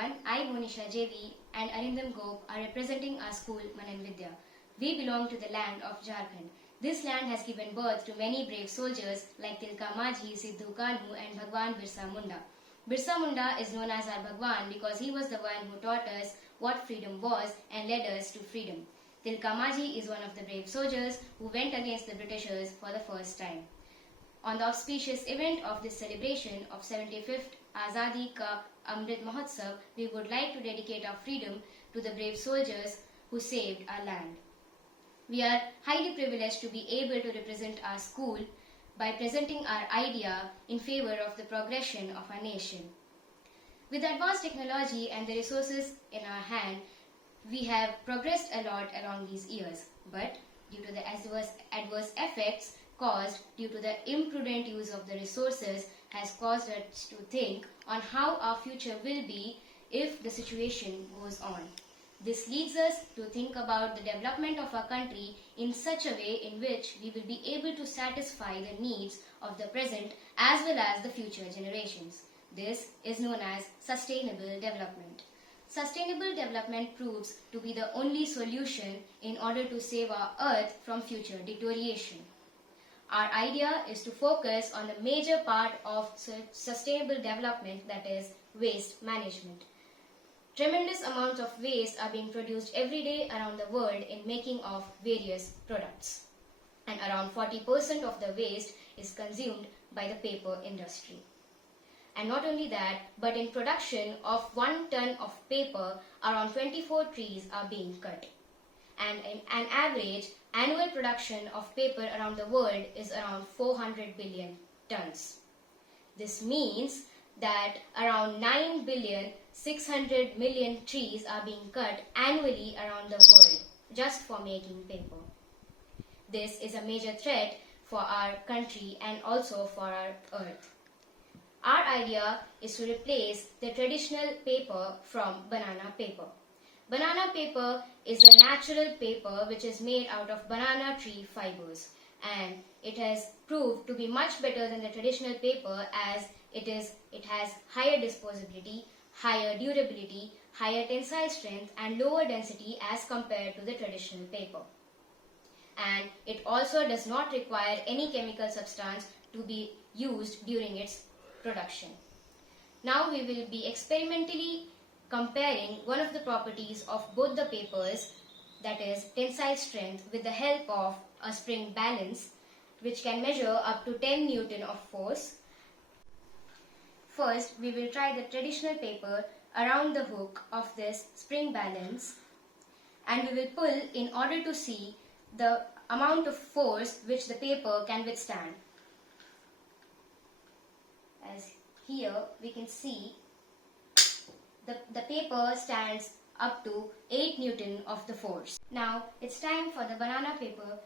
everyone, I Monisha JV and Arindam Gop are representing our school Manan Vidya. We belong to the land of Jharkhand. This land has given birth to many brave soldiers like Tilka Majhi, Siddhu Kanhu and Bhagwan Birsa Munda. Birsa Munda is known as our Bhagwan because he was the one who taught us what freedom was and led us to freedom. Tilka Majhi is one of the brave soldiers who went against the Britishers for the first time. On the auspicious event of this celebration of 75th Azadi Ka Amrit Mahotsav, we would like to dedicate our freedom to the brave soldiers who saved our land. We are highly privileged to be able to represent our school by presenting our idea in favor of the progression of our nation. With advanced technology and the resources in our hand, we have progressed a lot along these years, but due to the adverse effects caused due to the imprudent use of the resources has caused us to think on how our future will be if the situation goes on. This leads us to think about the development of our country in such a way in which we will be able to satisfy the needs of the present as well as the future generations. This is known as sustainable development. Sustainable development proves to be the only solution in order to save our earth from future deterioration. Our idea is to focus on the major part of sustainable development, that is waste management. Tremendous amounts of waste are being produced every day around the world in making of various products. And around 40% of the waste is consumed by the paper industry. And not only that, but in production of 1 ton of paper, around 24 trees are being cut. And in an average, annual production of paper around the world is around 400 billion tons. This means that around 9 billion 600 million trees are being cut annually around the world just for making paper. This is a major threat for our country and also for our earth. Our idea is to replace the traditional paper from banana paper. Banana paper is a natural paper which is made out of banana tree fibers, and it has proved to be much better than the traditional paper as it has higher disposability, higher durability, higher tensile strength and lower density as compared to the traditional paper. And it also does not require any chemical substance to be used during its production. Now we will be experimentally comparing one of the properties of both the papers, that is tensile strength, with the help of a spring balance which can measure up to 10 Newton of force. First, we will try the traditional paper around the hook of this spring balance, and we will pull in order to see the amount of force which the paper can withstand. As here we can see the paper stands up to 8 Newton of the force. Now it's time for the banana paper,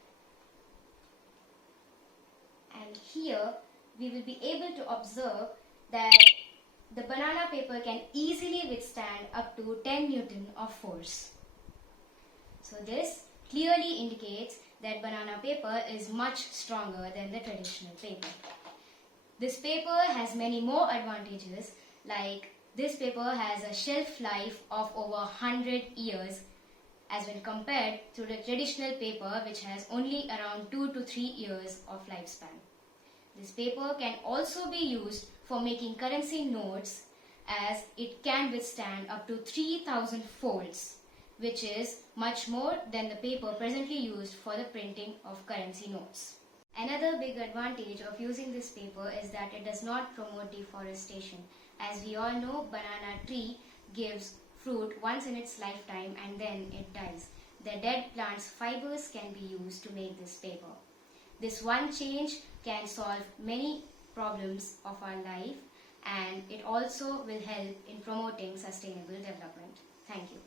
and here we will be able to observe that the banana paper can easily withstand up to 10 Newton of force. So this clearly indicates that banana paper is much stronger than the traditional paper. This paper has many more advantages, like this paper has a shelf life of over 100 years as when compared to the traditional paper which has only around 2 to 3 years of lifespan. This paper can also be used for making currency notes as it can withstand up to 3000 folds, which is much more than the paper presently used for the printing of currency notes. Another big advantage of using this paper is that it does not promote deforestation. As we all know, banana tree gives fruit once in its lifetime and then it dies. The dead plant's fibers can be used to make this paper. This one change can solve many problems of our life, and it also will help in promoting sustainable development. Thank you.